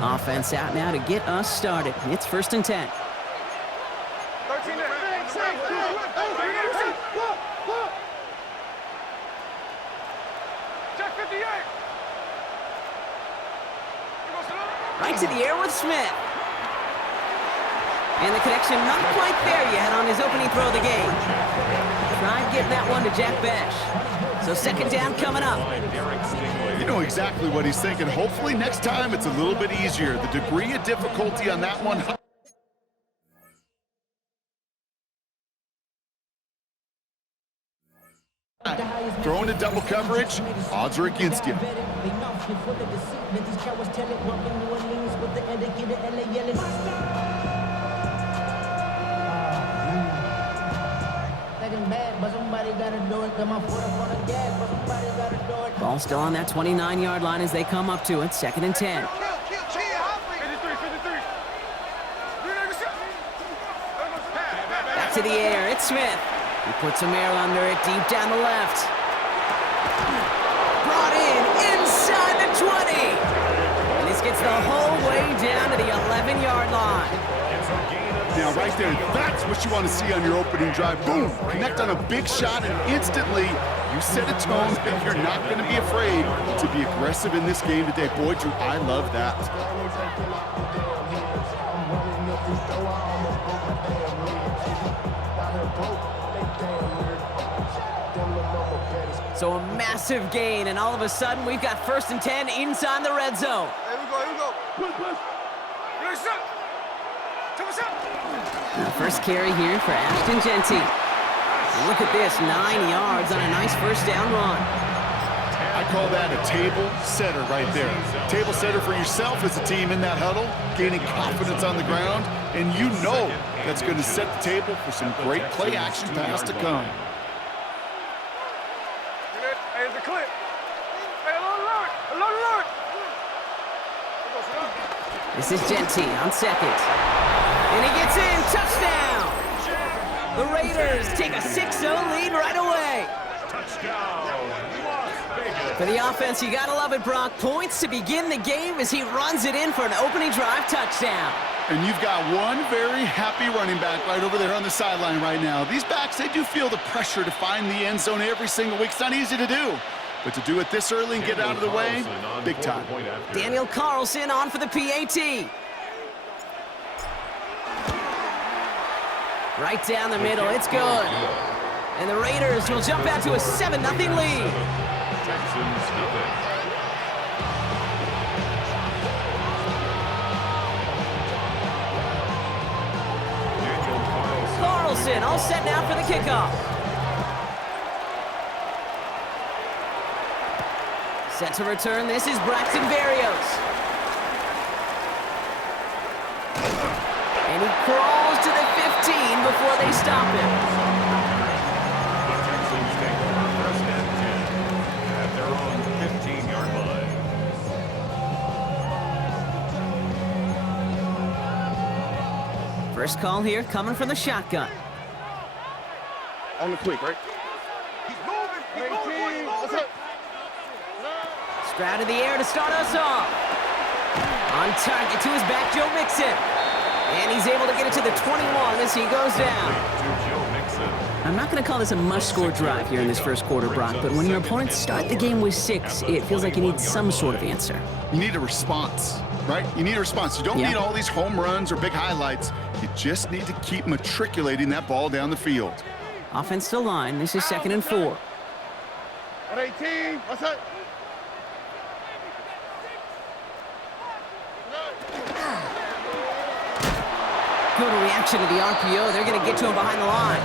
Offense out now to get us started. It's 1st and 10. Right to the air with Smith. And the connection not quite there yet on his opening throw of the game. Tried getting that one to Jack Bech. So 2nd down coming up. You know exactly what he's thinking. Hopefully next time it's a little bit easier. The degree of difficulty on that one. Throwing to double coverage, odds are against you. Ball still on that 29-yard line as they come up to it. 2nd and 10. Back to the air. It's Smith. He puts some air under it deep down the left. Brought in inside the 20. And this gets the whole way down to the 11-yard line. Now, right there, that's what you want to see on your opening drive. Boom! Connect on a big shot, and instantly you set a tone that you're not going to be afraid to be aggressive in this game today. Boy, Drew, I love that. So a massive gain, and all of a sudden we've got 1st and 10 inside the red zone. Here we go. Push. Now, first carry here for Ashton Jeanty. Look at this, 9 yards on a nice 1st down run. I call that a table setter right there. Table setter for yourself as a team in that huddle, gaining confidence on the ground, and you know that's going to set the table for some great play action pass to come. Hey, it's a clip. Hey, alert. This is Jeanty on 2nd. And he gets in, touchdown! The Raiders take a 6-0 lead right away. For the offense, you gotta love it, Brock. Points to begin the game as he runs it in for an opening drive touchdown. And you've got one very happy running back right over there on the sideline right now. These backs, they do feel the pressure to find the end zone every single week. It's not easy to do. But to do it this early and get out of the way, big time. Daniel Carlson on for the PAT. Right down the middle, it's good. And the Raiders will jump out to a 7-0 lead. Carlson all set now for the kickoff. Set to return, this is Braxton Berrios. And he crawls to the 15 before they stop him. The Texans take over 1st and 10 at their own 15-yard line. First call here coming from the shotgun. On the quick, right? Stroud in the air to start us off. On target to his back, Joe Mixon. And he's able to get it to the 21 as he goes down. I'm not going to call this a must-score drive here in this first quarter, Brock, but when your opponents start the game with 6, it feels like you need some sort of answer. You need a response, right? You need a response. You don't need all these home runs or big highlights. You just need to keep matriculating that ball down the field. Offensive line, this is 2nd and 4. At 18, what's that? Good reaction to the RPO. They're going to get to him behind the line.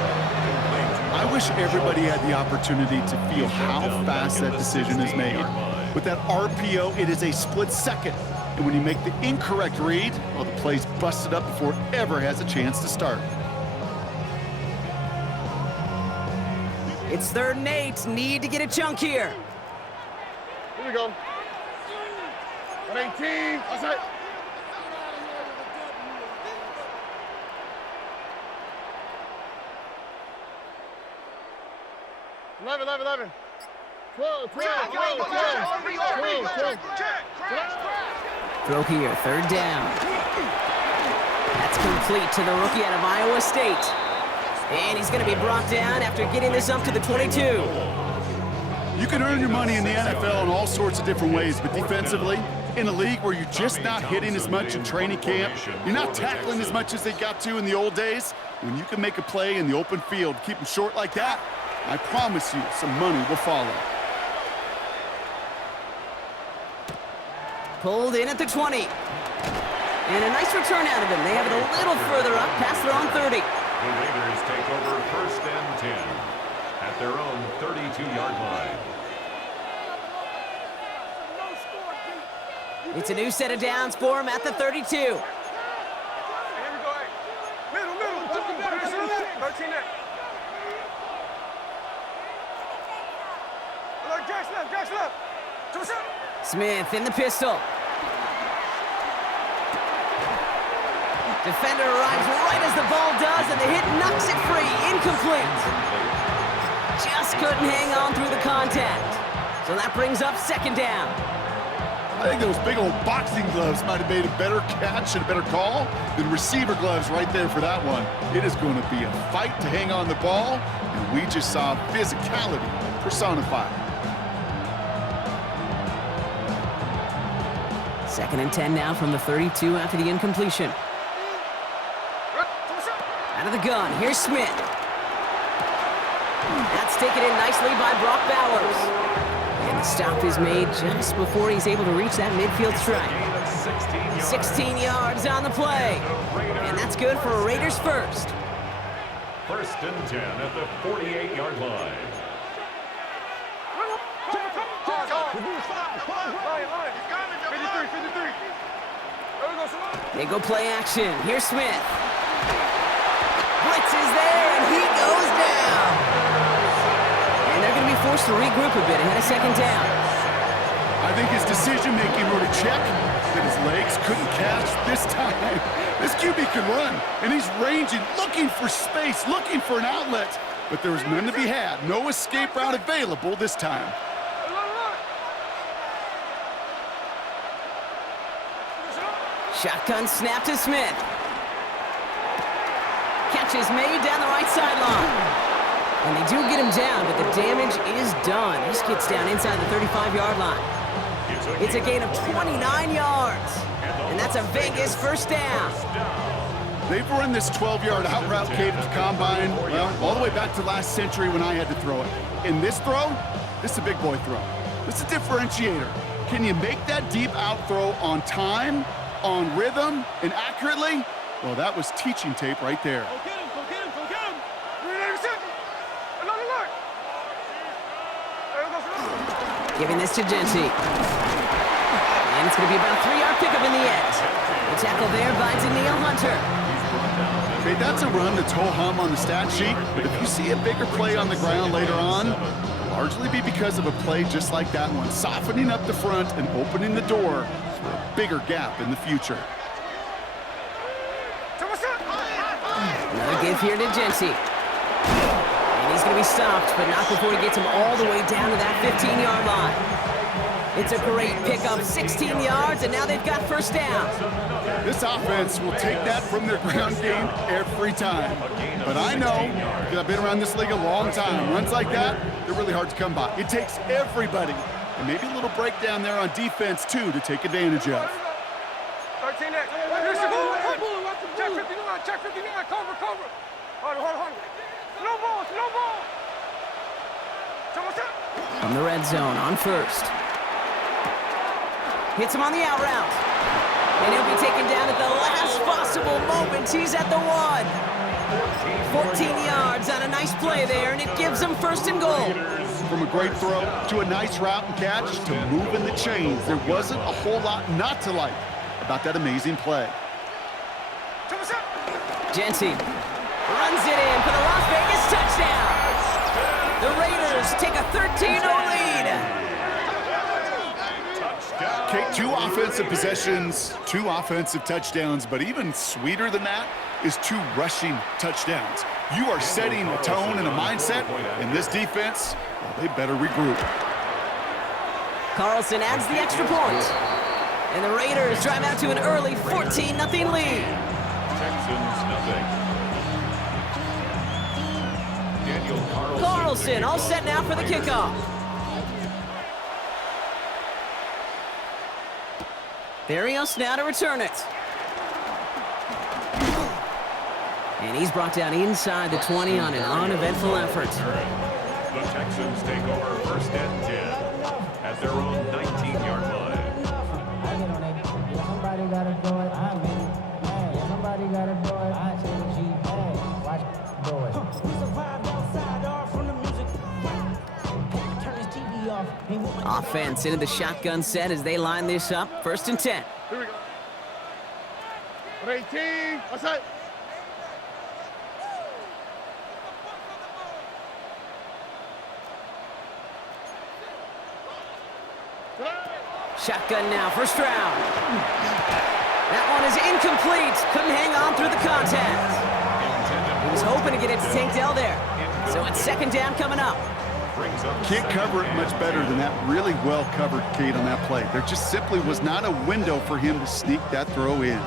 I wish everybody had the opportunity to feel how fast that decision is made. With that RPO, it is a split second. And when you make the incorrect read, well, the play's busted up before it ever has a chance to start. It's 3rd and 8. Need to get a chunk here. Here we go. At 18, what's that? Eleven. Throw here, third down. That's complete to the rookie out of Iowa State. And he's going to be brought down after getting this up to the 22. You can earn your money in the NFL in all sorts of different ways, but defensively, in a league where you're just not hitting as much in training camp, you're not tackling as much as they got to in the old days, when you can make a play in the open field, keep them short like that, I promise you some money will follow. Pulled in at the 20. And a nice return out of him. They have it a little further up past their own 30. The Raiders take over 1st and 10 at their own 32-yard line. It's a new set of downs for him at the 32. Here we go, hey. Middle. 13 there. Look, Jackson left. Smith in the pistol. Defender arrives right as the ball does, and the hit knocks it free. Incomplete. Just couldn't hang on through the contact. So that brings up 2nd down. I think those big old boxing gloves might have made a better catch and a better call than receiver gloves right there for that one. It is going to be a fight to hang on the ball, and we just saw physicality personified. 2nd and 10 now from the 32 after the incompletion. Out of the gun, here's Smith. That's taken in nicely by Brock Bowers. And the stop is made just before he's able to reach that midfield strike. 16 yards on the play. And that's good for a Raiders first. 1st and 10 at the 48-yard line. They go play action. Here's Smith. Blitz is there, and he goes down. And they're going to be forced to regroup a bit ahead of 2nd down. I think his decision-making wrote a check that his legs couldn't catch this time. This QB can run, and he's ranging, looking for space, looking for an outlet. But there was none to be had. No escape route available this time. Shotgun snap to Smith. Catch is made down the right sideline. And they do get him down, but the damage is done. This gets down inside the 35-yard line. It's a gain of 29 yards. And that's a Vegas 1st down. They've run this 12-yard out route cadence combine, well, all the way back to last century when I had to throw it. In this throw, this is a big boy throw. This is a differentiator. Can you make that deep out throw on time, on rhythm, and accurately? Well, that was teaching tape right there. Go get him. Giving this to Genty. And it's going to be about a 3-yard pickup in the end. The tackle there by Danielle Hunter. Okay, that's a run that's ho-hum on the stat sheet, but if you see a bigger play on the ground later on, it'll largely be because of a play just like that one, softening up the front and opening the door for a bigger gap in the future. Another give here to Genty. And he's going to be stopped, but not before he gets him all the way down to that 15-yard line. It's a great pickup, 16 yards, and now they've got 1st down. This offense will take that from their ground game every time. But I know, because I've been around this league a long time, runs like that, they're really hard to come by. It takes everybody, and maybe a little breakdown there on defense, too, to take advantage of. 13 there. Check 59, cover. Hold. No ball. From the red zone on 1st. Hits him on the out route. And he'll be taken down at the last possible moment. He's at the 1. 14 yards on a nice play there, and it gives them 1st and goal. From a great throw to a nice route and catch to moving the chains, there wasn't a whole lot not to like about that amazing play. Genty runs it in for the Las Vegas touchdown. The Raiders take a 13-0 lead. Okay, 2 offensive possessions, 2 offensive touchdowns, but even sweeter than that is 2 rushing touchdowns. You are setting a tone and a mindset, and this defense, well, they better regroup. Carlson adds the extra point. And the Raiders drive out to an early 14-0 lead. Texans nothing. Daniel Carlson all set now for the kickoff. Barrios now to return it. And he's brought down inside the 20 on an uneventful effort. The Texans take over first and 10 at their own 19-yard line. Somebody gotta do it. I mean, somebody gotta do it. I take a G. Watch do it. We survived outside, all from the music. Turn his TV off. Offense into the shotgun set as they line this up. First and 10. Here we go. 18. Outside. Shotgun now, first round. That one is incomplete. Couldn't hang on through the contact. He was hoping to get it to Tank Dell there. So it's second down coming up. Can't cover it much better than that. Really well covered, Kate, on that play. There just simply was not a window for him to sneak that throw in.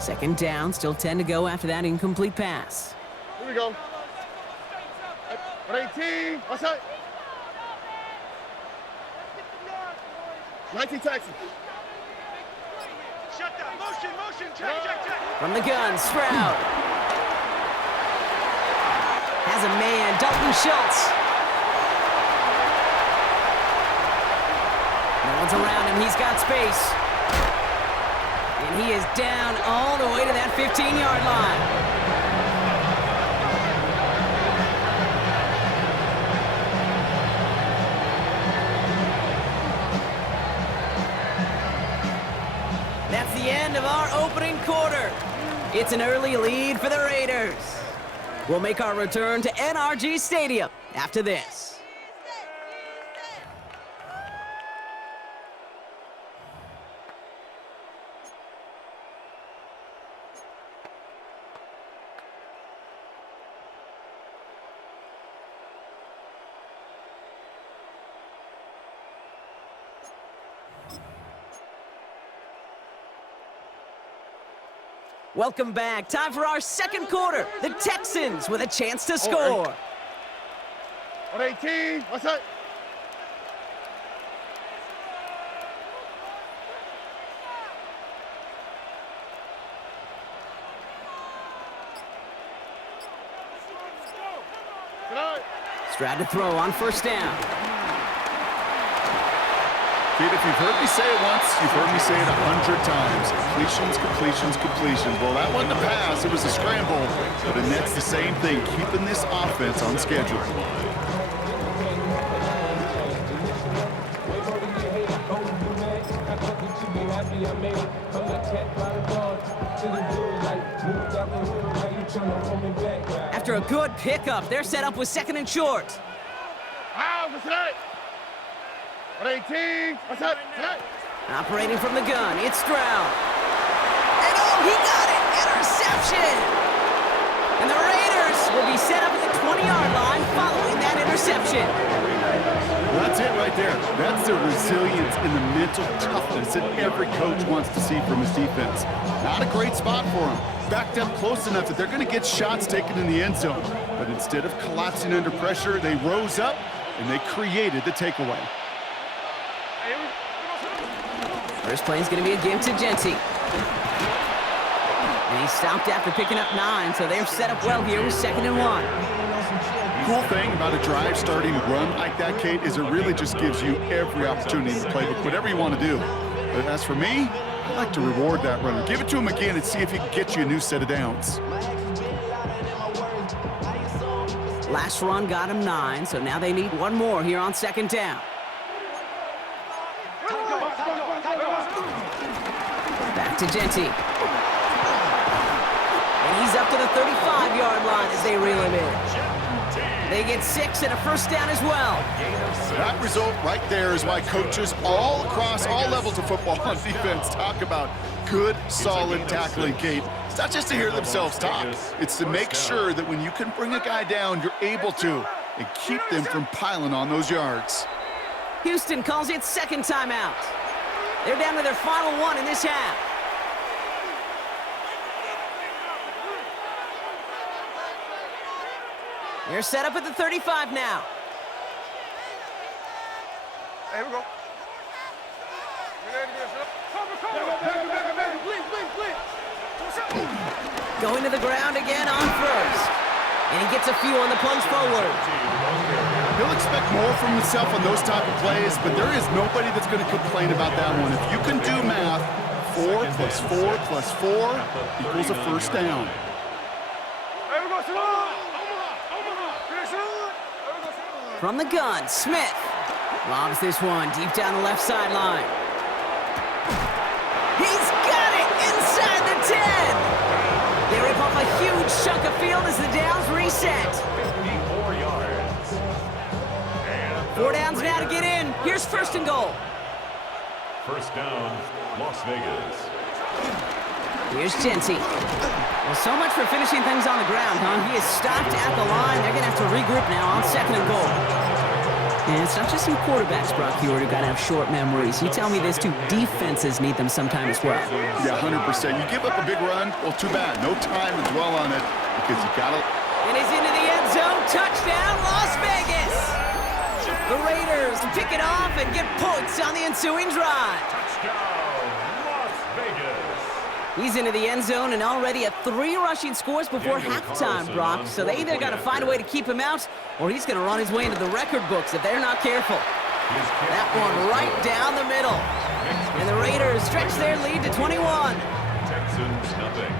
Second down, still 10 to go after that incomplete pass. Here we go. 18. Outside. 19 Texans. Shut down. Motion. Check. From the gun, Stroud. Has a man, Dalton Schultz. No one's around him, he's got space. And he is down all the way to that 15-yard line. That's the end of our opening quarter. It's an early lead for the Raiders. We'll make our return to NRG Stadium after this. Welcome back. Time for our second quarter. The Texans with a chance to score. 18. Outside. Stroud to throw on first down. Kid, if you've heard me say it once, you've heard me say it 100 times. Completions. Well, that wasn't a pass, it was a scramble. But it nets the same thing, keeping this offense on schedule. After a good pickup, they're set up with second and short. Outside. 18. Outside. Operating from the gun, it's Stroud. And oh, he got it! Interception! And the Raiders will be set up at the 20-yard line following that interception. That's it right there. That's the resilience and the mental toughness that every coach wants to see from his defense. Not a great spot for him. Backed up close enough that they're going to get shots taken in the end zone. But instead of collapsing under pressure, they rose up and they created the takeaway. First play is going to be a give to Genty. And he stopped after picking up 9, so they're set up well here with 2nd and 1. Cool thing about a drive starting to run like that, Kate, is it really just gives you every opportunity in the playbook, whatever you want to do. But as for me, I like to reward that runner. Give it to him again and see if he can get you a new set of downs. Last run got him 9, so now they need one more here on 2nd down. Back to Genty. And he's up to the 35-yard line as they reel him in. They get 6 and a first down as well. That result right there is why coaches all across all levels of football on defense talk about good, solid tackling, Kate. It's not just to hear themselves talk. It's to make sure that when you can bring a guy down, you're able to, and keep them from piling on those yards. Houston calls it second timeout. They're down to their final one in this half. They're set up at the 35 now. Here we go. Going to the ground again on first. And he gets a few on the plunge forward. He'll expect more from himself on those type of plays, but there is nobody that's going to complain about that one. If you can do math, 4 + 4 + 4 equals a first down. Here we go, Salon. From the gun, Smith lobs this one deep down the left sideline. He's got it inside the 10. They rip off a huge chunk of field as the downs reset. 54 yards. 4 downs now to get in. Here's first and goal. First down, Las Vegas. Here's Genty. Well, so much for finishing things on the ground, huh? He is stopped at the line. They're going to have to regroup now on second and goal. And it's not just some quarterbacks, Brock Huard, who got to have short memories. You tell me this too, defenses need them sometime as well. Yeah, 100%. You give up a big run, well, too bad. No time to dwell on it because you got to... And he's into the end zone. Touchdown, Las Vegas. The Raiders pick it off and get points on the ensuing drive. Touchdown, Las Vegas. He's into the end zone and already at 3 rushing scores before halftime, Brock. So they either got to find a way to keep him out, or he's going to run his way into the record books if they're not careful. That one right down the middle. And the Raiders stretch their lead to 21. Texans nothing.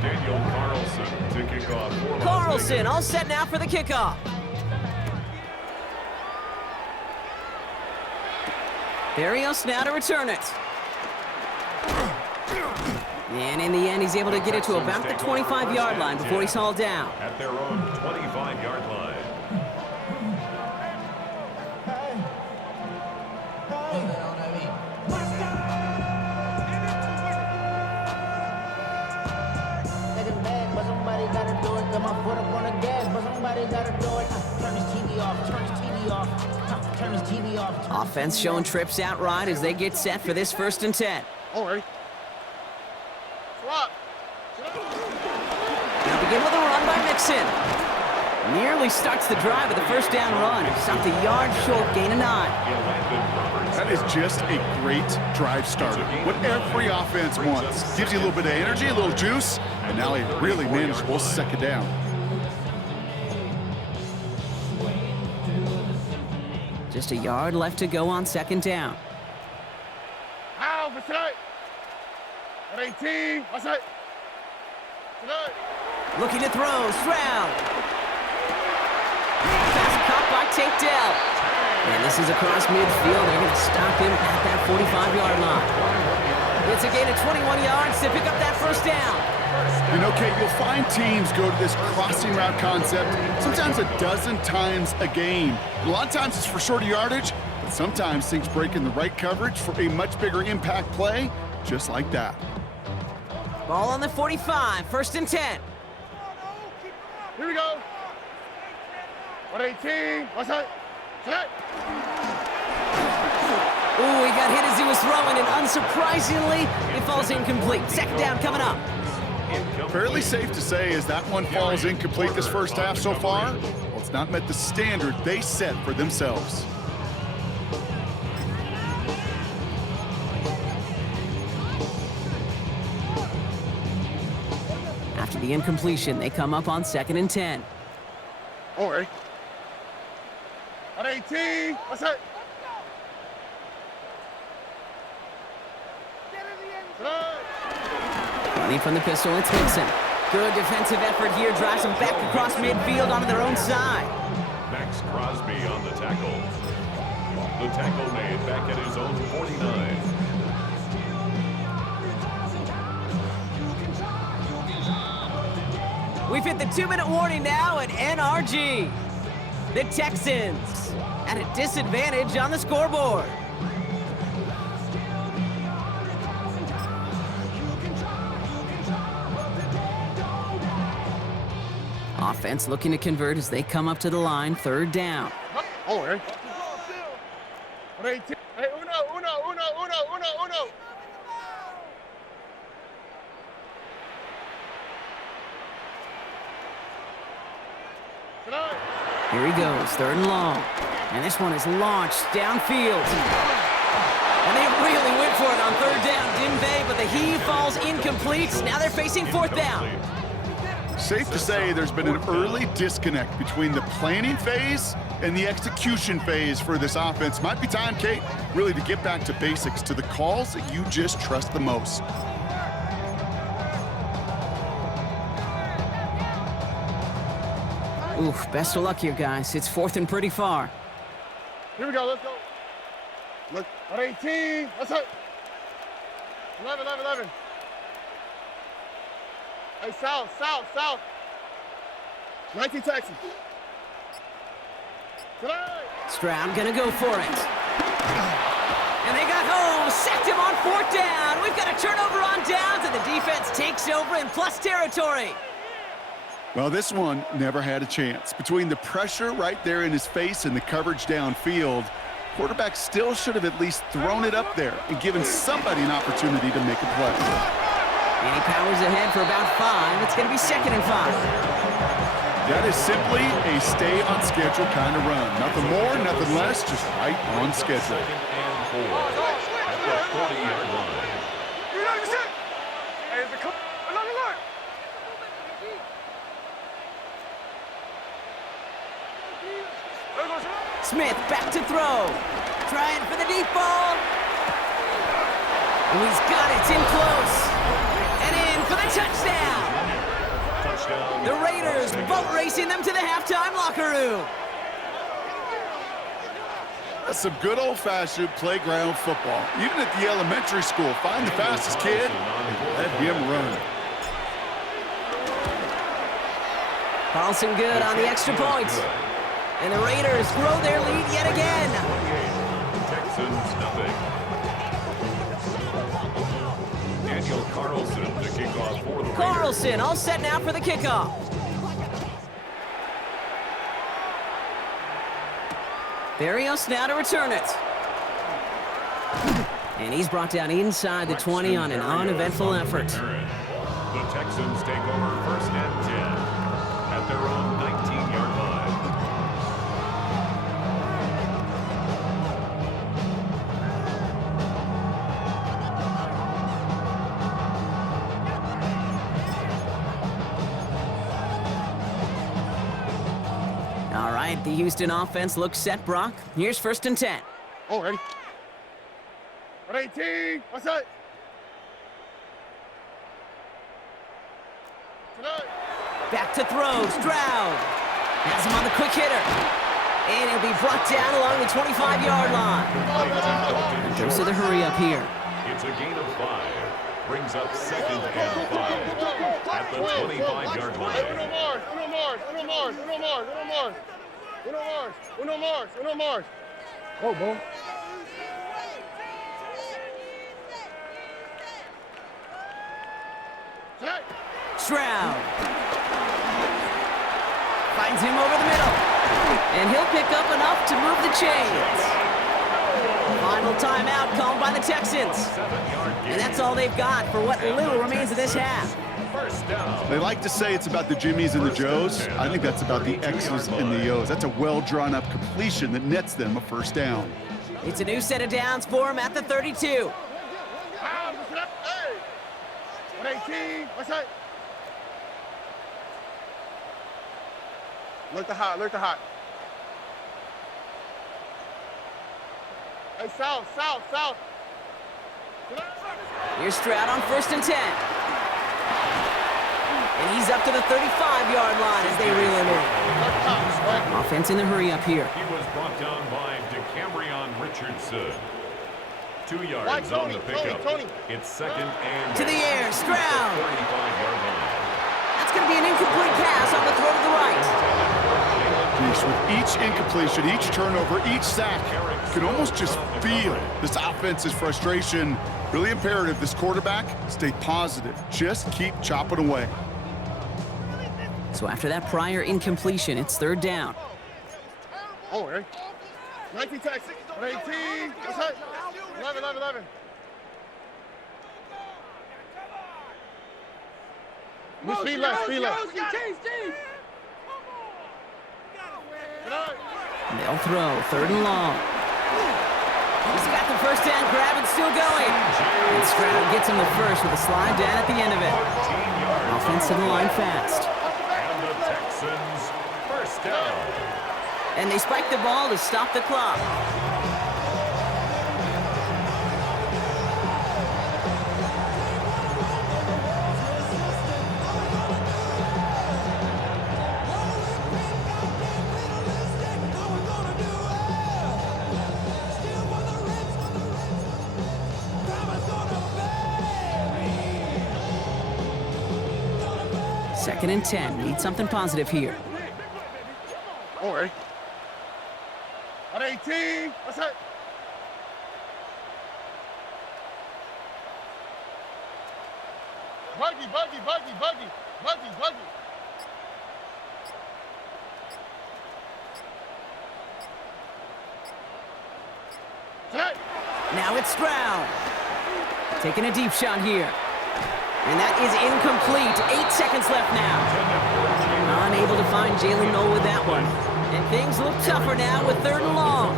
Daniel Carlson to kick off for Las Carlson Vegas. all set now for the kickoff. Barrios now to return it. And in the end, he's able to get it to about the 25-yard line before he's hauled down. At their own 25-yard line. Niggas mad, but somebody gotta do it. Got my foot up on the gas, but somebody gotta do it. Turn his TV off, turn his TV off, turn his TV off. Offense showing trips out right as they get set for this 1st and 10. All right. Swap. Now begin with a run by Mixon. Nearly starts the drive with a first down run. Stopped a yard short, gain of 9. That is just a great drive starter. What every offense wants. Gives you a little bit of energy, a little juice, and now a really manageable second down. Just a yard left to go on second down. How for tonight? At 18. What's that? Tonight. Looking to throw, Stroud. Pass caught by Tate Dell. And this is across midfield. They're going to stop him at that 45-yard line. It's a gain of 21 yards to pick up that first down. You know, Kate, you'll find teams go to this crossing route concept sometimes a dozen times a game. A lot of times it's for shorter yardage, but sometimes things break in the right coverage for a much bigger impact play, just like that. Ball on the 45, 1st and 10. Here we go. At 18. What's that? Tonight. Ooh, he got hit as he was throwing, and unsurprisingly, it falls incomplete. Second down coming up. Fairly safe to say as that one falls incomplete this first half so far, well, it's not met the standard they set for themselves. After the incompletion, they come up on 2nd and 10. All right. At 18. What's that? Tonight. Running from the pistol, it's Mixon. Good defensive effort here, drives them back across midfield onto their own side. Max Crosby on the tackle. The tackle made back at his own 49. We've hit the 2-minute warning now at NRG. The Texans at a disadvantage on the scoreboard. Offense looking to convert as they come up to the line, 3rd down. Oh, hey. Hey, uno. Here he goes, 3rd and long. And this one is launched downfield. And they really went for it on 3rd down, didn't they? But the heave falls incomplete. Now they're facing 4th down. Safe to say there's been an early disconnect between the planning phase and the execution phase for this offense. Might be time, Kate, really to get back to basics, to the calls that you just trust the most. Oof, best of luck here, guys. It's 4th and pretty far. Here we go, let's go. Look, on 18, let's hit. 11. Hey, south. 19 Texans. Tonight. Stroud gonna go for it. And they got home, sacked him on 4th down. We've got a turnover on downs, and the defense takes over in plus territory. Well, this one never had a chance. Between the pressure right there in his face and the coverage downfield, quarterback still should have at least thrown it up there and given somebody an opportunity to make a play. And he powers ahead for about 5. It's going to be 2nd and 5. That is simply a stay on schedule kind of run. Nothing more, nothing less, just right on schedule. 2nd and 4 at the 40-yard line. Hey, another look. Smith back to throw. Trying for the deep ball. And he's got it. It's in close. And in for the touchdown. Touchdown. The Raiders boat racing them to the halftime locker room. That's some good old-fashioned playground football. Even at the elementary school, find the fastest kid and let him run. Carlson good on the extra point. And the Raiders grow their lead yet again. Texans nothing. Daniel Carlson to kick off for the Raiders. Carlson all set now for the kickoff. Barrios now to return it. And he's brought down inside the 20 on an uneventful effort. The Texans take over 1st and 10 at their own 19-yard line. All right, the Houston offense looks set, Brock. Here's 1st and 10. Oh, ready. On 18, what's that? Tonight. Back to throw, Stroud. Has him on the quick hitter. And he'll be brought down along the 25-yard line. Goes to the hurry up here. It's a gain of 5. Brings up 2nd and 5 at the 25-yard line. Uno Mars. Oh, boy. Stroud. Finds him over the middle. And he'll pick up enough to move the chains. Final timeout called by the Texans. And that's all they've got for what little remains of this half. They like to say it's about the Jimmies and the Joes. I think that's about the X's and the O's. That's a well-drawn-up completion that nets them a 1st down. It's a new set of downs for him at the 32. Hey! 118, what's that? Look the hot. Hey, south. Here's Stroud on 1st and 10. And he's up to the 35-yard line as they reel him in. Offense in the hurry up here. He was brought down by DeCamerion Richardson. 2 yards on the pickup. Tony. It's 2nd and To the air, Stroud. 35-yard line. That's going to be an incomplete unleashed with each incompletion, each turnover, each sack. You can almost just feel this offense's frustration. Really imperative this quarterback stay positive. Just keep chopping away. So after that prior incompletion, it's third down. Oh, hey. 19 taxi. 18. What's that? 11. Speed left. They'll throw, third and long. He's got the first down grab and still going. And Stroud gets him the first with a slide down at the end of it. Offense to the line fast. And the Texans first down. And they spike the ball to stop the clock. Second and 10. Need something positive here. Oh, hey. 18. What's that? Buggy. Now it's Stroud. Taking a deep shot here. And that is incomplete. 8 seconds left now. Unable to find Jalen Noel with that one. And things look tougher now with third and long.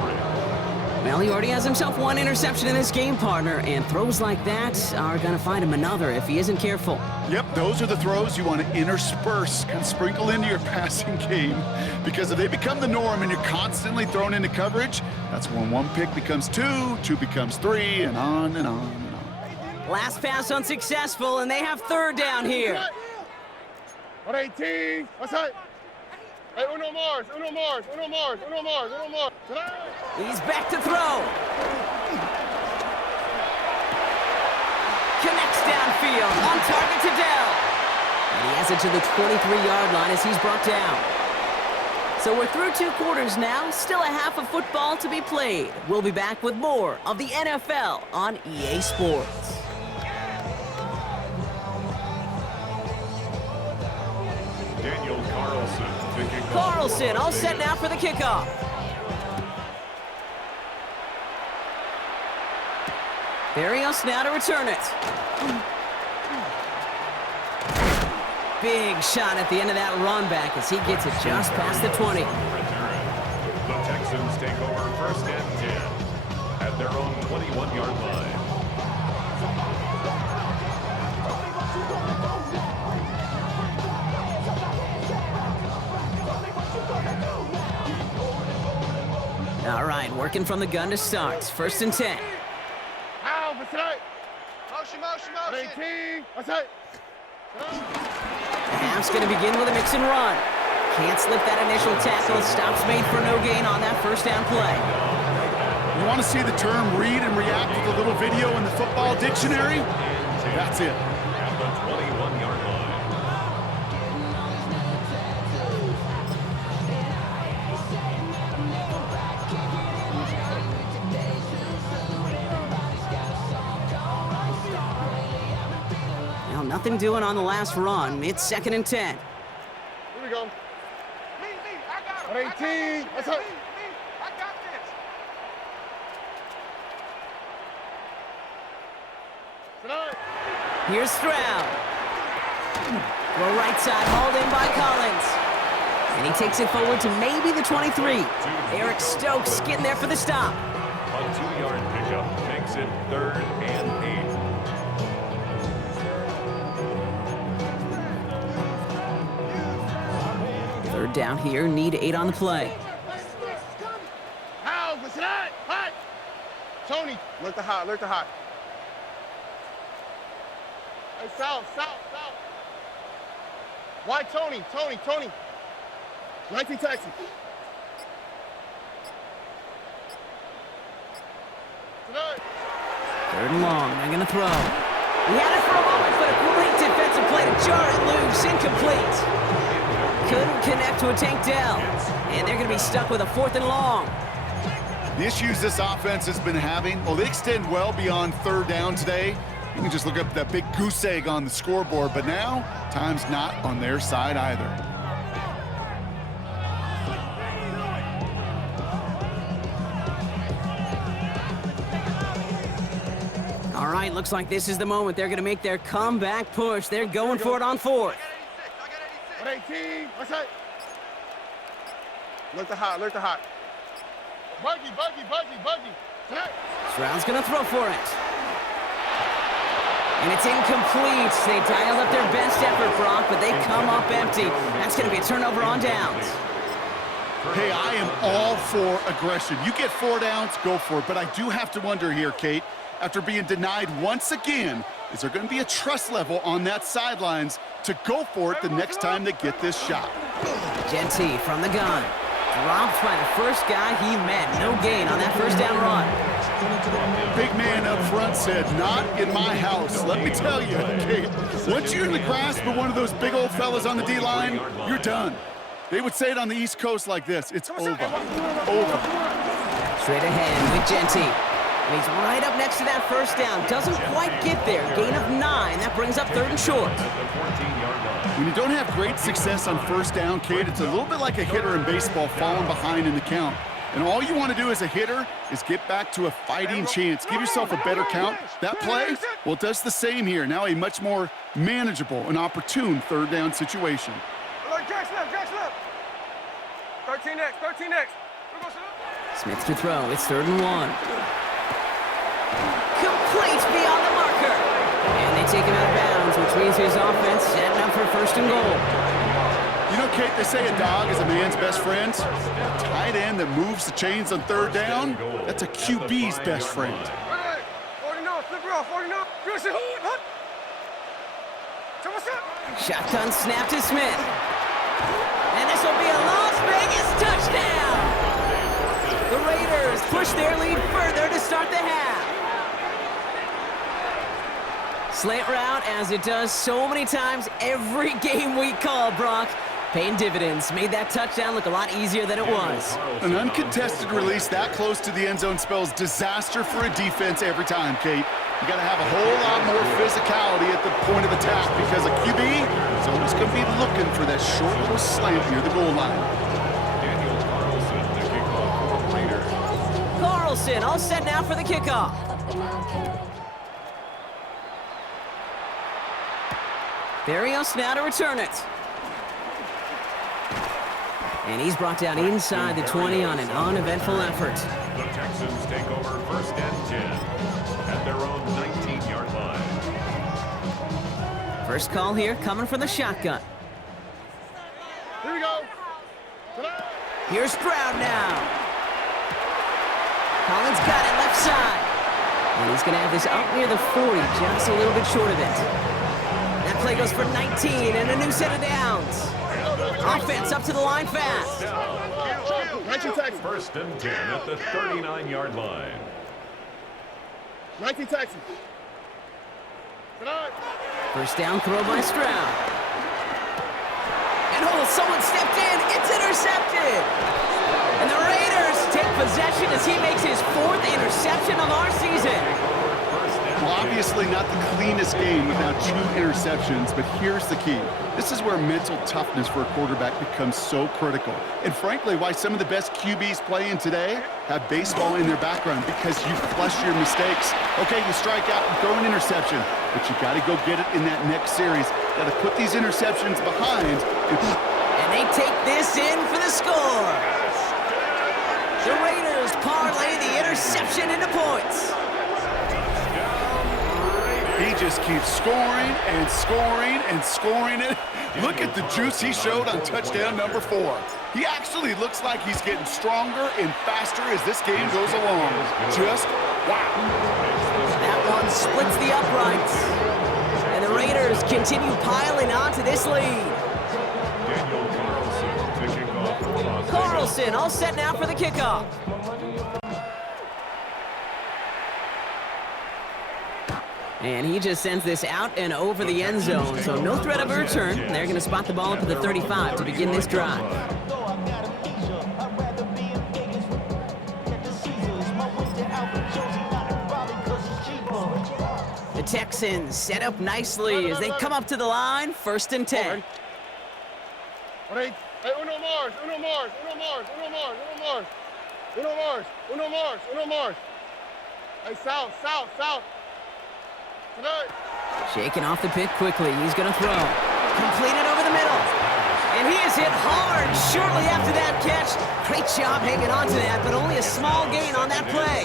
Well, he already has himself one interception in this game, partner, and throws like that are going to find him another if he isn't careful. Yep, those are the throws you want to intersperse, kind of sprinkle into your passing game, because if they become the norm and you're constantly thrown into coverage, that's when one pick becomes two becomes three, and on and on and on. Last pass unsuccessful, and they have third down here. 18. What's that? Hey, uno Mars. He's back to throw. Connects downfield, on target to Dell. And he has it to the 23-yard line as he's brought down. So we're through 2 quarters now, still a half of football to be played. We'll be back with more of the NFL on EA Sports. Daniel Carlson kicking off. Carlson all set now for the kickoff. Barrios now to return it. Big shot at the end of that run back as he gets it just past the 20. The Texans take over first and 10 at their own 21-yard line. All right, working from the gun to start. First and 10. What's that? Motion. 18. What's that? The half's going to begin with a mix and run. Can't slip that initial tackle. Stops made for no gain on that first down play. You want to see the term read and react with a little video in the football dictionary? That's it. At the 21-yard line. Well, nothing doing on the last run. It's second and 10. Here we go. 18. What's up? Here's Stroud. Well, right side, hauled in by Collins. And he takes it forward to maybe the 23. Eric Stokes getting there for the stop. A 2-yard pickup makes it third and 8. Third down here, need 8 on the play. How? What's that? Hot. Tony, look the hot. Hey, south. Why Tony? 19 taxi. Third and long, they're gonna throw. He had it for a moment, but a great defensive play to jar it loose, incomplete. couldn't connect to a Tank Dell. And they're going to be stuck with a 4th and long. The issues this offense has been having, well, they extend well beyond 3rd down today. You can just look up that big goose egg on the scoreboard, but now time's not on their side either. All right, looks like this is the moment. They're going to make their comeback push. They're going for it on 4th. 18. What's that? Look the hot. Look the hot. Buggy. Snap. Stroud's going to throw for it. And it's incomplete. They dialed up their best effort, Brock, but they come up empty. That's going to be a turnover on downs. Hey, I am all for aggression. You get 4 downs, go for it. But I do have to wonder here, Kate, after being denied once again, is there going to be a trust level on that sidelines to go for it the next time they get this shot? Genty from the gun. Dropped by the first guy he met. No gain on that 1st down run. Big man up front said, not in my house. Let me tell you, Kate, once you're in the grasp of one of those big old fellas on the D-line, you're done. They would say it on the East Coast like this, it's over. Over. Straight ahead with Genty. And he's right up next to that 1st down. Doesn't quite get there. Gain of 9. That brings up 3rd and short. When you don't have great success on 1st down, Kate, it's a little bit like a hitter in baseball falling behind in the count. And all you want to do as a hitter is get back to a fighting chance. Give yourself a better count. That play, well, it does the same here. Now a much more manageable and opportune 3rd down situation. Jack slip. 13 next. Smith to throw. It's 3rd and 1. Complete beyond the marker. And they take him out of bounds, which means his offense setting up for 1st and goal. You know, Kate, they say a dog is a man's best friend. A tight end that moves the chains on 3rd down, that's a QB's best friend. 49, flip it off, 49. Shotgun snap to Smith. And this will be a Las Vegas touchdown. The Raiders push their lead further to start the half. Slant route, as it does so many times every game we call, Brock. Paying dividends. Made that touchdown look a lot easier than it was. An uncontested release that close to the end zone spells disaster for a defense every time, Kate. You got to have a whole lot more physicality at the point of attack because a QB is always going to be looking for that short little slant near the goal line. Daniel Carlson, the kickoff for Raiders. Carlson all set now for the kickoff. Barrios now to return it. And he's brought down inside the 20 on an uneventful effort. The Texans take over 1st and 10 at their own 19-yard line. First call here coming from the shotgun. Here we go. Here's Stroud now. Collins got it left side. And he's going to have this up near the 40, just a little bit short of it. That play goes for 19 and a new set of downs. Offense up to the line fast. 1st and 10 at the 39-yard line. 19 Texans. 1st down throw by Stroud. And someone stepped in. It's intercepted. And the Raiders take possession as he makes his 4th interception of our season. Well, obviously not the cleanest game without 2 interceptions, but here's the key. This is where mental toughness for a quarterback becomes so critical. And frankly, why some of the best QBs playing today have baseball in their background, because you flush your mistakes. Okay, you strike out and throw an interception, but you got to go get it in that next series. Got to put these interceptions behind. And they take this in for the score. The Raiders parlay the interception into points. He just keeps scoring and scoring and scoring it. Look at the juice he showed on touchdown number 4. He actually looks like he's getting stronger and faster as this game goes along. Just wow. That one splits the uprights. And the Raiders continue piling on to this lead. Daniel Carlson, the kickoff for Las Vegas. Carlson all set now for the kickoff. And he just sends this out and over the end zone, so no threat of a return. They're going to spot the ball up at the 35 to begin this drive. The Texans set up nicely as they come up to the line, 1st and 10. Hey, uno Mars, uno Mars, uno Mars, uno Mars, uno Mars, uno Mars, uno Mars, uno Mars. Hey, south. Tonight. Shaking off the pick quickly. He's going to throw. Completed over the middle. And he is hit hard shortly after that catch. Great job hanging on to that, but only a small gain on that play.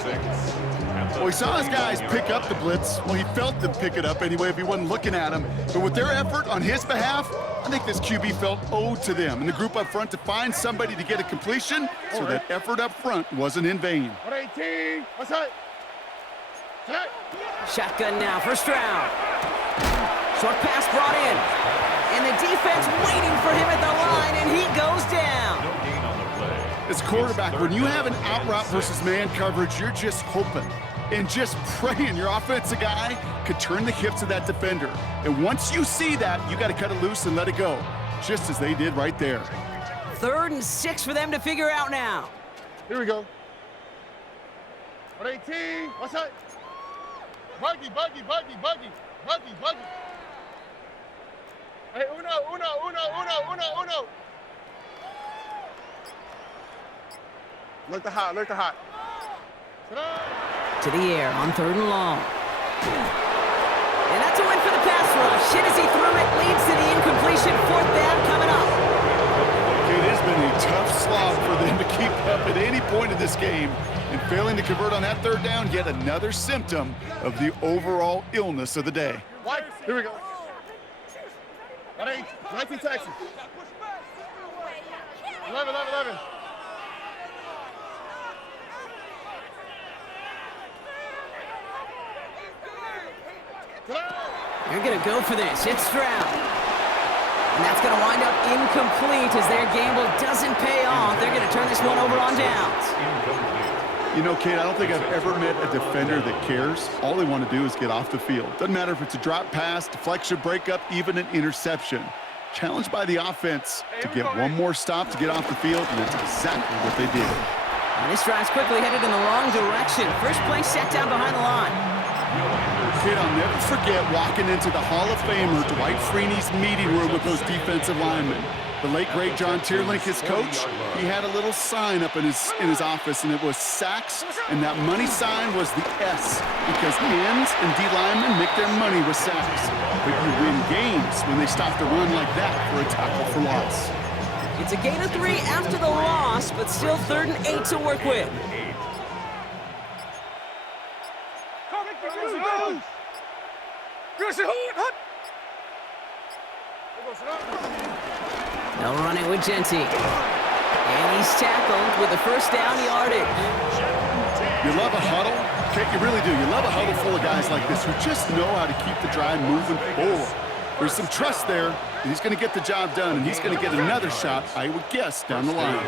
Well, he saw his guys pick up the blitz. Well, he felt them pick it up anyway if he wasn't looking at them. But with their effort on his behalf, I think this QB felt owed to them and the group up front to find somebody to get a completion, so that effort up front wasn't in vain. 118. What's that? Shotgun now, first round. Short pass brought in. And the defense waiting for him at the line, and he goes down. No gain on the play. As quarterback, when you have an out route versus man coverage, you're just hoping and just praying your offensive guy could turn the hips of that defender. And once you see that, you got to cut it loose and let it go, just as they did right there. 3rd and 6 for them to figure out now. Here we go. 118. What's that? Buggy. Hey, uno. Look the hot. To the air on 3rd and long. And that's a win for the pass rush. Hit as he threw it, leads to the incompletion. 4th down coming up. It has been a tough slog for them to keep up at any point in this game. And failing to convert on that 3rd down, yet another symptom of the overall illness of the day. Here we go. 19 Texas. 11. They're going to go for this. It's Stroud. And that's going to wind up incomplete as their gamble doesn't pay off. They're going to turn this one over on downs. You know, Kate, I don't think I've ever met a defender that cares. All they want to do is get off the field. Doesn't matter if it's a drop pass, deflection, breakup, even an interception. Challenged by the offense to get one more stop to get off the field, and that's exactly what they did. And this drive's quickly headed in the wrong direction. First play set down behind the line. Kid, I'll never forget walking into the Hall of Famer Dwight Freeney's meeting room with those defensive linemen. The late, great John Tierlink, his coach, he had a little sign up in his office, and it was sacks, and that money sign was the S, because ends and D linemen make their money with sacks. But you win games when they stop to run like that for a tackle for loss. It's a gain of 3 after the loss, but still 3rd and 8 to work with. They'll run it with Genty. And he's tackled with the first down yardage. You love a huddle? Okay, you really do. You love a huddle full of guys like this who just know how to keep the drive moving forward. There's some trust there, and he's going to get the job done, and he's going to get another shot, I would guess, down the line.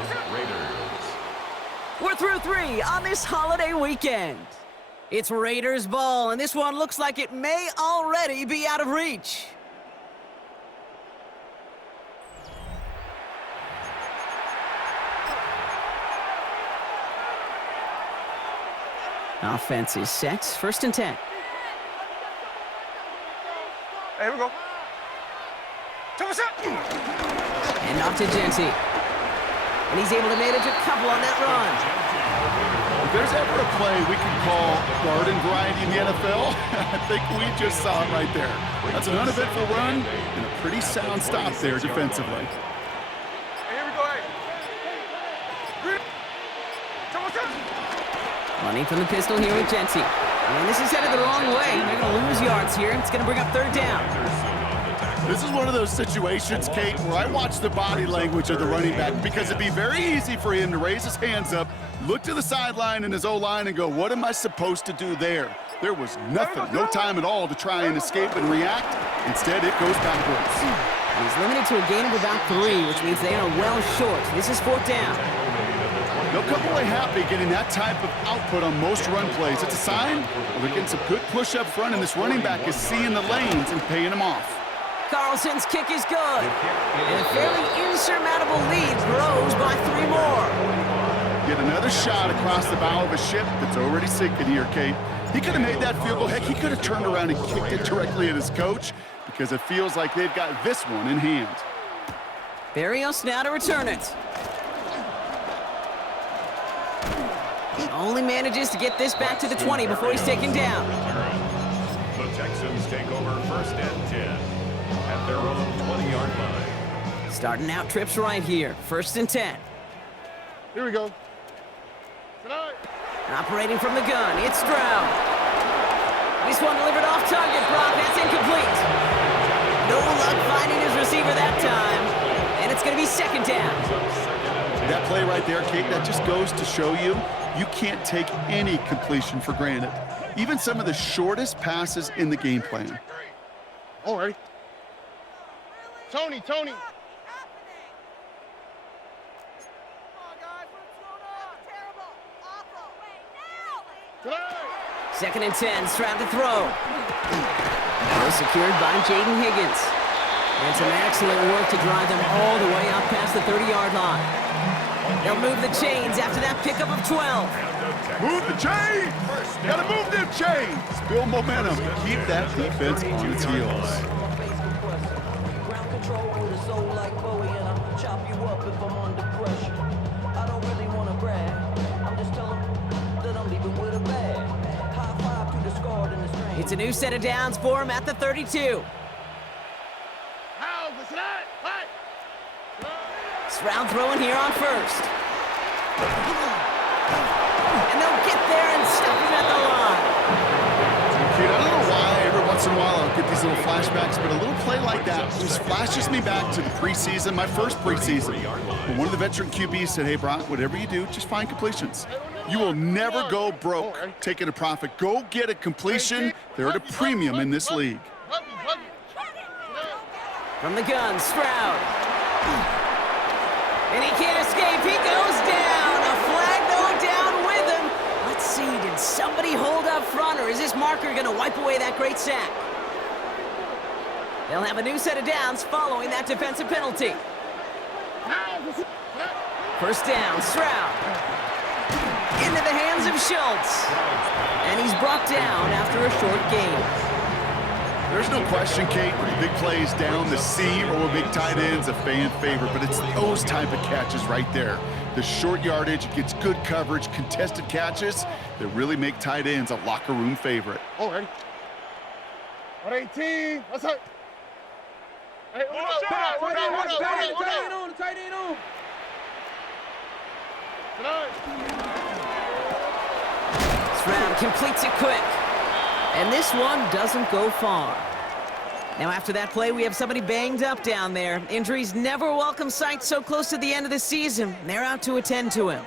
We're through 3 on this holiday weekend. It's Raiders ball, and this one looks like it may already be out of reach. Offense is set. 1st and 10. Here we go. And off to Genty. And he's able to manage a couple on that run. If there's ever a play we can call garden variety in the NFL, I think we just saw it right there. That's an uneventful run and a pretty sound stop there defensively. Here we go. Running from the pistol here with Genty. And this is headed the wrong way. They're going to lose yards here. It's going to bring up 3rd down. This is one of those situations, Kate, where I watch the body language of the running back, because it'd be very easy for him to raise his hands up, look to the sideline in his O-line and go, what am I supposed to do there? There was nothing, no time at all to try and escape and react. Instead, it goes backwards. He's limited to a gain of about 3, which means they are well short. This is 4th down. They'll come away happy getting that type of output on most run plays. It's a sign well, they're getting some good push up front, and this running back is seeing the lanes and paying them off. Carlson's kick is good. And a fairly insurmountable lead grows by 3 more. Get another shot across the bow of a ship that's already sinking here, Kate. He could have made that field goal. Heck, he could have turned around and kicked it directly at his coach because it feels like they've got this one in hand. Barrios now to return it. Only manages to get this back to the 20 before he's taken down. The Texans take over first and 10 at their own 20-yard line. Starting out trips right here. First and 10. Here we go. Tonight. Operating from the gun, it's Stroud. This one delivered off target, Brock. That's incomplete. No luck finding his receiver that time. And it's going to be second down. That play right there, Kate, that just goes to show you can't take any completion for granted. Even some of the shortest passes in the game plan. All right. Tony. Second and 10, Stroud to throw. Well secured by Jaden Higgins. And some excellent work to drive them all the way up past the 30-yard line. They'll move the chains after that pickup of 12. Move the chains! Gotta move them chains! Build momentum. Keep that defense on its heels. Ground control with a soul like Bowie, and I'll chop you up if I'm under pressure. I don't really want to brag. I'm just telling that I'm leaving with a bag. High five to the scarred and the strained. It's a new set of downs for him at the 32. Stroud throwing here on first. And they'll get there and stop him at the line. Kate, I don't know why every once in a while I'll get these little flashbacks, but a little play like that just flashes me back to the preseason, my first preseason. When one of the veteran QBs said, hey, Brock, whatever you do, just find completions. You will never go broke taking a profit. Go get a completion. They're at a premium in this league. From the gun, Stroud. And he can't escape. He goes down. A flag, though, down with him. Let's see. Did somebody hold up front, or is this marker going to wipe away that great sack? They'll have a new set of downs following that defensive penalty. First down, Stroud. Into the hands of Schultz. And he's brought down after a short gain. There's no question, Kate, with the big plays down the seam or with big tight ends, a fan favorite, but it's those type of catches right there. The short yardage, it gets good coverage, contested catches that really make tight ends a locker room favorite. All right. 18. What's up? Hey, tight end on. Stroud completes it quick. And this one doesn't go far. Now after that play, we have somebody banged up down there. Injuries never a welcome sight so close to the end of the season. They're out to attend to him.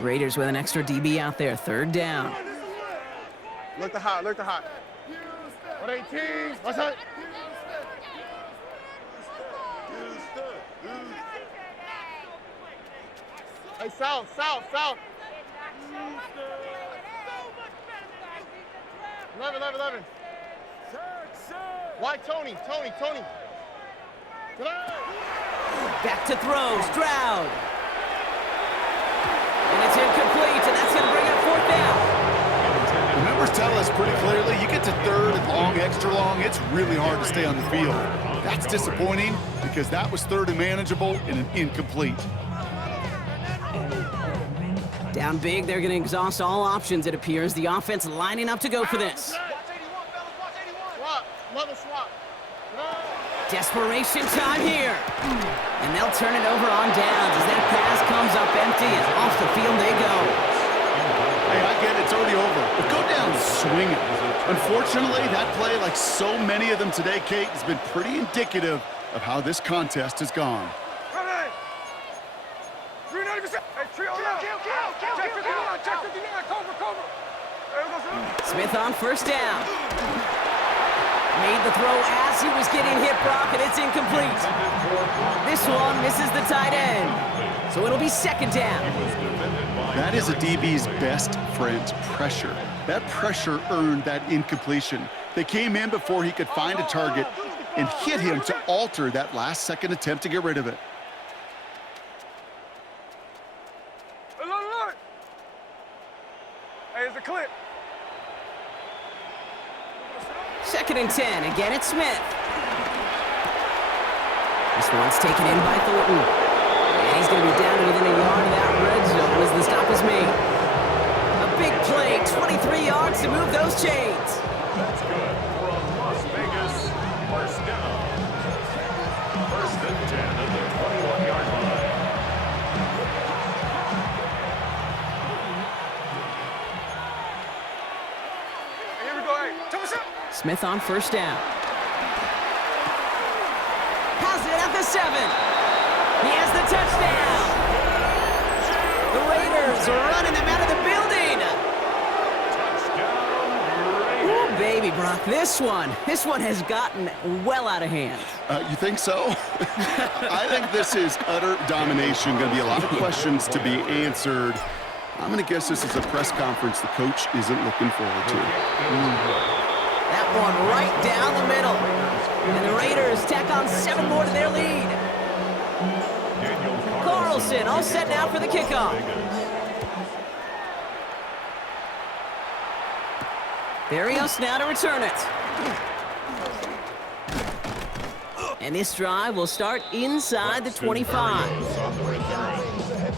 Raiders with an extra DB out there, third down. Look the hot. 118. What's up? Hey, south. 11. Why Tony? Back to throw, Stroud. And it's incomplete, and that's going to bring up fourth down. The numbers tell us pretty clearly, you get to third and long, extra long, it's really hard to stay on the field. That's disappointing because that was third and manageable and an incomplete. Down big, they're going to exhaust all options, it appears. The offense lining up to go for this. Swap. Desperation time here. And they'll turn it over on downs as that pass comes up empty and off the field they go. Hey, I get it, it's already over, but go down swinging. Unfortunately, that play, like so many of them today, Kate, has been pretty indicative of how this contest has gone. Smith on first down. Made the throw as he was getting hit it, Brock, and it's incomplete. This one misses the tight end. So it'll be second down. That is a DB's best friend, pressure. That pressure earned that incompletion. They came in before he could find a target and hit him to alter that last-second attempt to get rid of it. Hey, it's a clip. Second and 10. Again, it's Smith. This one's taken in by Thornton. And he's going to be down to within a yard of that red zone as the stop is made. A big play, 23 yards to move those chains. That's good from Las Vegas. First down. First and 10 at the 21-yard line. Here we go. Hey, check us out. Smith on first down. Has it at the 7. He has the touchdown. The Raiders are running them out of the building. Ooh, baby, Brock, this one has gotten well out of hand. You think so? I think this is utter domination. Going to be a lot of questions to be answered. I'm going to guess this is a press conference the coach isn't looking forward to. That one right down the middle. And the Raiders tack on 7 more to their lead. Carlson all set now for the kickoff. Berrios now to return it. And this drive will start inside the 25.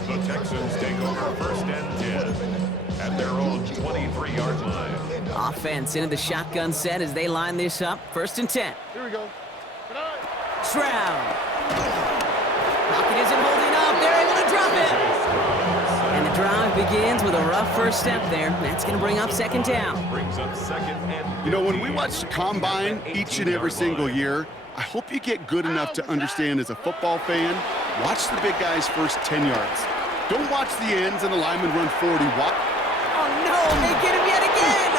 The Texans take over first and 10 at their own 23-yard line. Offense into the shotgun set as they line this up. First and 10. Here we go. Stroud. Pocket isn't holding up. They're able to drop it. And the drive begins with a rough first step there. That's going to bring up second down. Brings up second and You know, when we watch the Combine each and every single year, I hope you get good enough to understand as a football fan, watch the big guys' first 10 yards. Don't watch the ends and the linemen run 40. Oh, no, they get him yet again.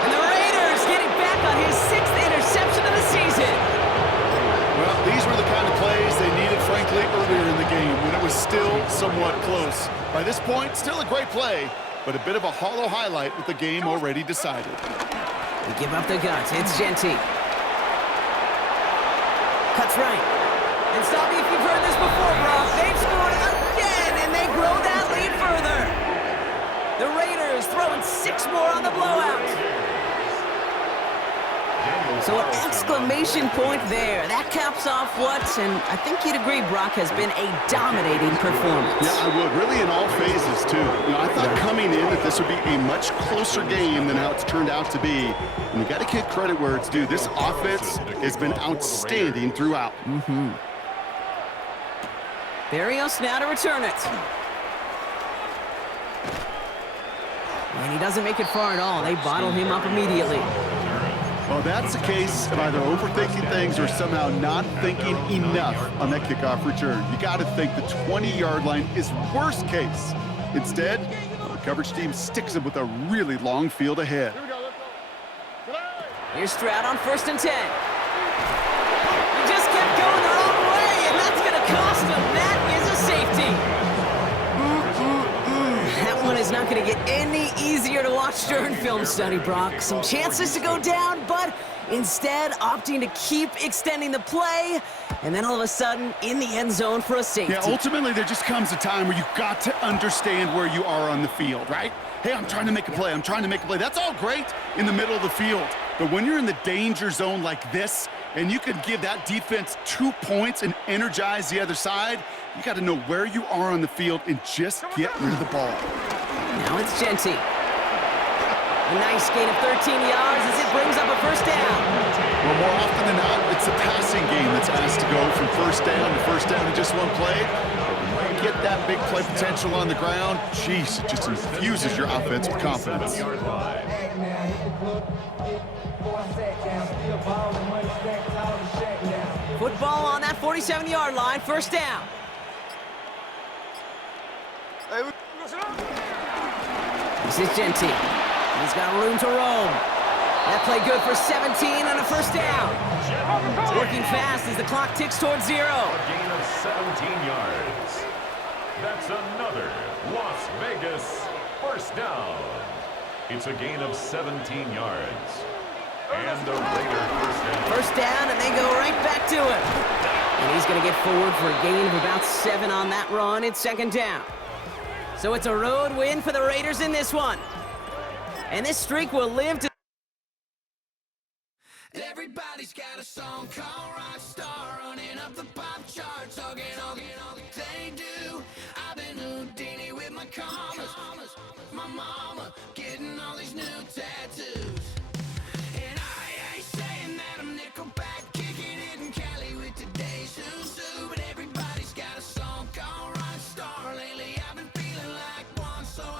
And the Raiders getting back on his 6th interception of the season. Well, these were the kind of plays they needed, frankly, earlier in the game when it was still somewhat close. By this point, still a great play, but a bit of a hollow highlight with the game already decided. They give up the guts. It's Genty. Cuts right. And stop me if you've heard this before, Brock. They've scored again, and they grow that lead further. The Raiders throwing 6 more on the blowout. So an exclamation point there. That caps off what, and I think you'd agree, Brock, has been a dominating performance. Yeah, I would. Really in all phases, too. You know, I thought coming in that this would be a much closer game than how it's turned out to be. And you got to give credit where it's due. This offense has been outstanding throughout. Berrios now to return it. And he doesn't make it far at all. They bottle him up immediately. Well, that's a case of either overthinking things or somehow not thinking enough on that kickoff return. You got to think the 20-yard line is worst case. Instead, the coverage team sticks him with a really long field ahead. Here we go. Let's go. Here's Stroud on first and 10. He just kept going the wrong way, and that's going to cost him. That is a safety. That one is not going to get any easier to watch during film study, Brock. Some chances to go down, but instead opting to keep extending the play, and then all of a sudden in the end zone for a safety. Yeah, ultimately there just comes a time where you've got to understand where you are on the field, right? Hey, I'm trying to make a play. I'm trying to make a play. That's all great in the middle of the field. But when you're in the danger zone like this, and you can give that defense 2 points and energize the other side, you got to know where you are on the field and just get rid of the ball. Now it's Genty. A nice gain of 13 yards as it brings up a first down. Well, more often than not, it's the passing game that's asked to go from first down in just one play. Get that big play potential on the ground. Jeez, it just infuses your offense with confidence. Football on that 47-yard line, first down. This is Genty. He's got room to roam. That play good for 17 on a first down. Working fast as the clock ticks towards 0. A gain of 17 yards. That's another Las Vegas first down. It's a gain of 17 yards. And a Raider first down. First down, and they go right back to it. And he's going to get forward for a gain of about 7 on that run. It's second down. So it's a road win for the Raiders in this one. And this streak will live to... Everybody's got a song called Rockstar, running up the pop charts, hugging all they do. I've been Houdini with my commas, my mama getting all these new tattoos.